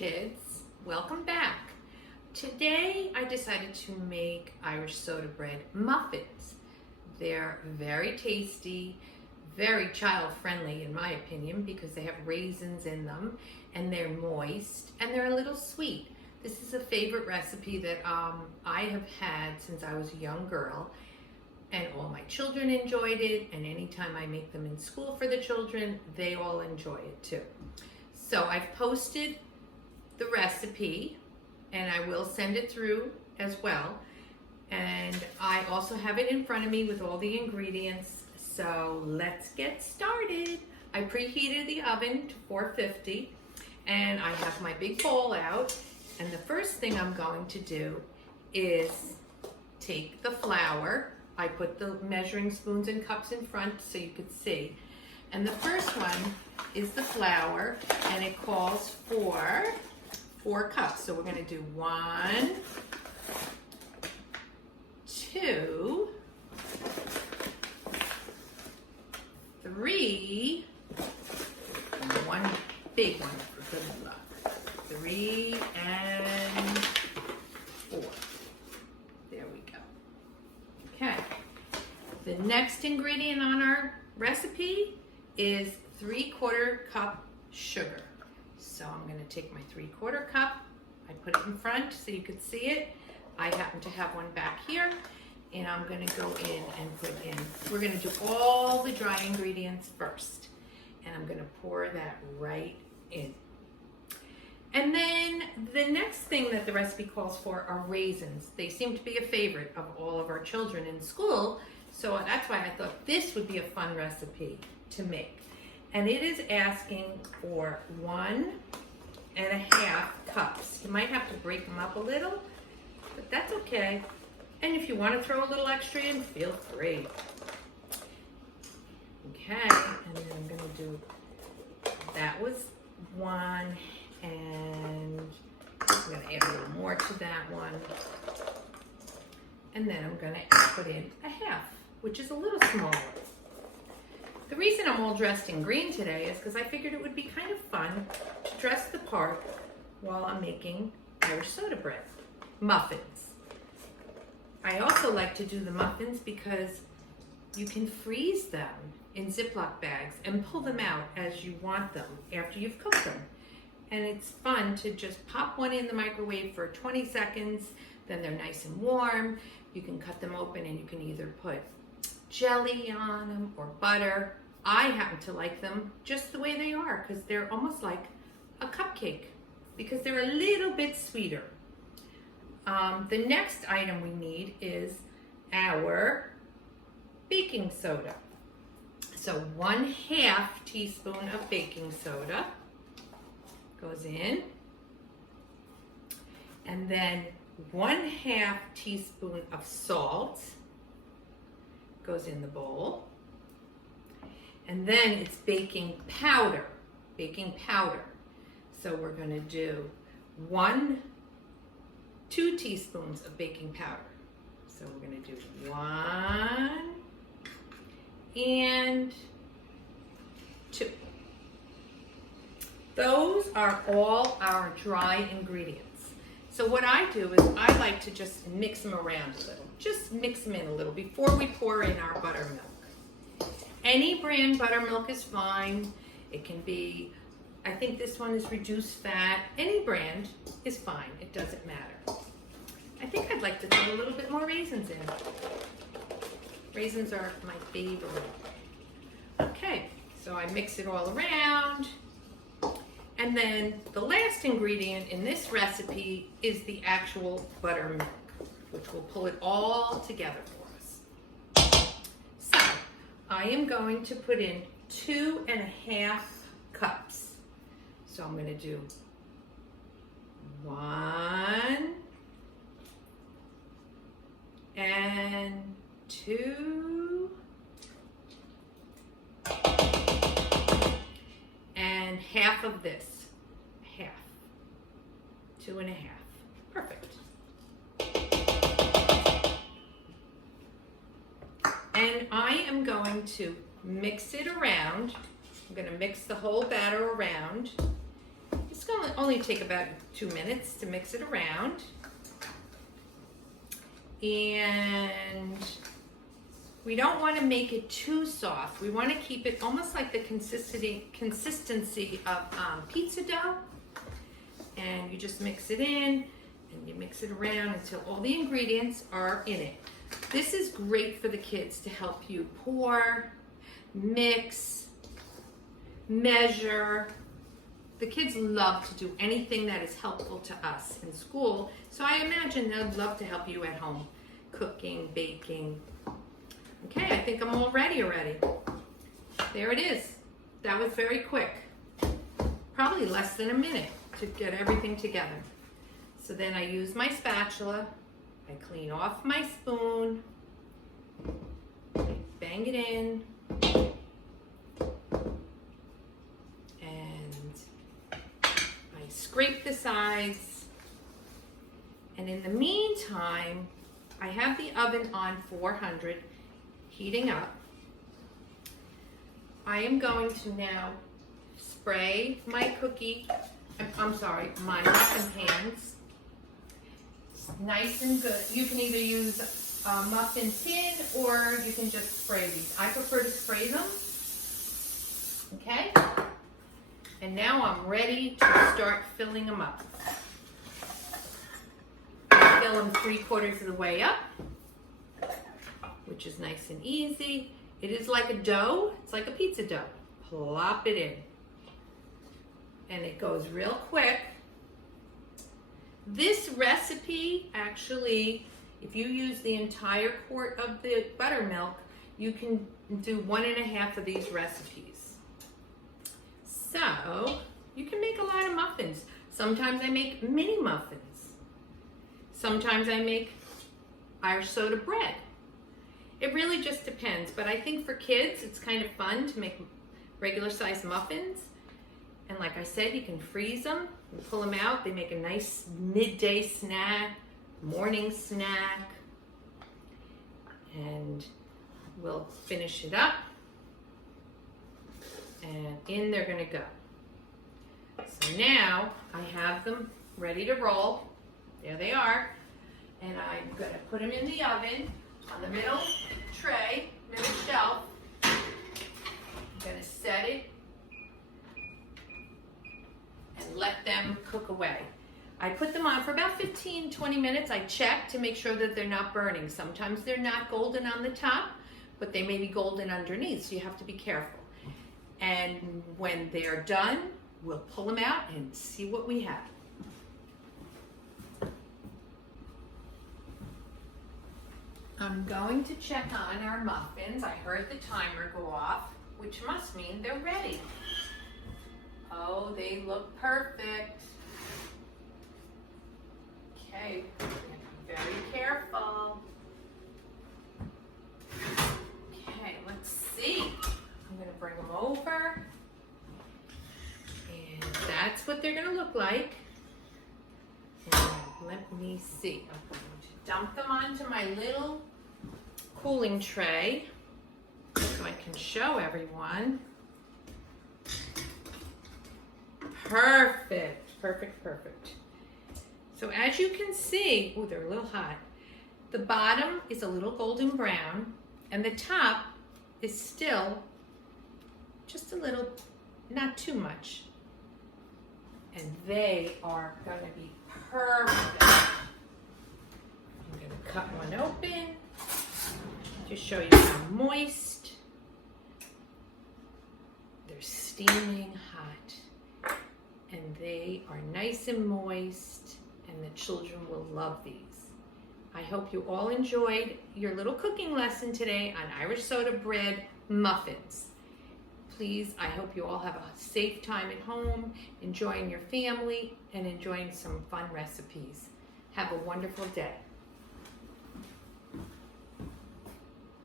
kids, welcome back. Today I decided to make Irish Soda Bread Muffins. They're very tasty, very child friendly in my opinion because they have raisins in them and they're moist and they're a little sweet. This is a favorite recipe that I have had since I was a young girl, and all my children enjoyed it, and anytime I make them in school for the children, they all enjoy it too. So I've posted the recipe and I will send it through as well. And I also have it in front of me with all the ingredients. So let's get started. I preheated the oven to 450 and I have my big bowl out. And the first thing I'm going to do is take the flour. I put the measuring spoons and cups in front so you could see. And the first one is the flour, and it calls for 4 cups. So we're going to do 1, 2, 3, and one big one for good luck. 3 and 4. There we go. Okay. The next ingredient on our recipe is 3/4 cup sugar. So I'm going to take my 3/4 cup. I put it in front so you could see it. I happen to have one back here, and I'm going to go in and put in. We're going to do all the dry ingredients first, and I'm going to pour that right in. And then the next thing that the recipe calls for are raisins. They seem to be a favorite of all of our children in school, so that's why I thought this would be a fun recipe to make. And it is asking for 1.5 cups. You might have to break them up a little, but that's okay. And if you want to throw a little extra in, feel free. Okay, and then I'm going to do, that was 1, and I'm going to add a little more to that one. And then I'm going to put in 1/2, which is a little smaller. The reason I'm all dressed in green today is because I figured it would be kind of fun to dress the part while I'm making Irish Soda Bread Muffins. I also like to do the muffins because you can freeze them in Ziploc bags and pull them out as you want them after you've cooked them. And it's fun to just pop one in the microwave for 20 seconds, then they're nice and warm. You can cut them open and you can either put jelly on them or butter. I happen to like them just the way they are because they're almost like a cupcake because they're a little bit sweeter. The next item we need is our baking soda. So 1/2 teaspoon of baking soda goes in, and then 1/2 teaspoon of salt goes in the bowl, and then it's baking powder. So we're going to do 2 teaspoons of baking powder. So we're going to do 1 and 2. Those are all our dry ingredients. So what I do is I like to just mix them around a little. Just mix them in a little before we pour in our buttermilk. Any brand buttermilk is fine. It can be, I think this one is reduced fat. Any brand is fine. It doesn't matter. I think I'd like to throw a little bit more raisins in. Raisins are my favorite. Okay, so I mix it all around. And then the last ingredient in this recipe is the actual buttermilk, which will pull it all together for us. So I am going to put in 2.5 cups. So I'm going to do 1 and 2 and 1/2 of this. 2.5. Perfect. And I am going to mix it around. I'm going to mix the whole batter around. It's only take about 2 minutes to mix it around. And we don't want to make it too soft. We want to keep it almost like the consistency of pizza dough. And you just mix it in and you mix it around until all the ingredients are in it. This is great for the kids to help you pour, mix, measure. The kids love to do anything that is helpful to us in school, so I imagine they'd love to help you at home, cooking, baking. Okay, I think I'm all ready already. There it is. That was very quick. Probably less than a minute to get everything together. So then I use my spatula, I clean off my spoon, I bang it in, scrape the sides, and in the meantime, I have the oven on 400, heating up. I am going to now spray my my muffin pans. It's nice and good. You can either use a muffin tin or you can just spray these. I prefer to spray them. Okay? And now I'm ready to start filling them up. I fill them 3/4 of the way up, which is nice and easy. It is like a dough. It's like a pizza dough. Plop it in. And it goes real quick. This recipe, actually, if you use the entire quart of the buttermilk, you can do 1.5 of these recipes. So, you can make a lot of muffins. Sometimes I make mini muffins. Sometimes I make Irish soda bread. It really just depends, but I think for kids, it's kind of fun to make regular sized muffins. And like I said, you can freeze them and pull them out. They make a nice midday snack, morning snack. And we'll finish it up. And in they're gonna go. So now I have them ready to roll. There they are. And I'm gonna put them in the oven on the middle tray, middle shelf. I'm gonna set it and let them cook away. I put them on for about 15-20 minutes. I check to make sure that they're not burning. Sometimes they're not golden on the top, but they may be golden underneath, so you have to be careful. And when they're done, we'll pull them out and see what we have. I'm going to check on our muffins. I heard the timer go off, which must mean they're ready. Oh, they look perfect. Okay, be very careful. Okay, let's see. I'm going to bring them over, and that's what they're going to look like. And let me see. I'm going to dump them onto my little cooling tray so I can show everyone. Perfect, perfect, perfect. So as you can see, oh, they're a little hot. The bottom is a little golden brown, and the top is still just a little, not too much. And they are gonna be perfect. I'm gonna cut one open to show you how moist. They're steaming hot. And they are nice and moist, and the children will love these. I hope you all enjoyed your little cooking lesson today on Irish Soda Bread Muffins. Please, I hope you all have a safe time at home, enjoying your family, and enjoying some fun recipes. Have a wonderful day.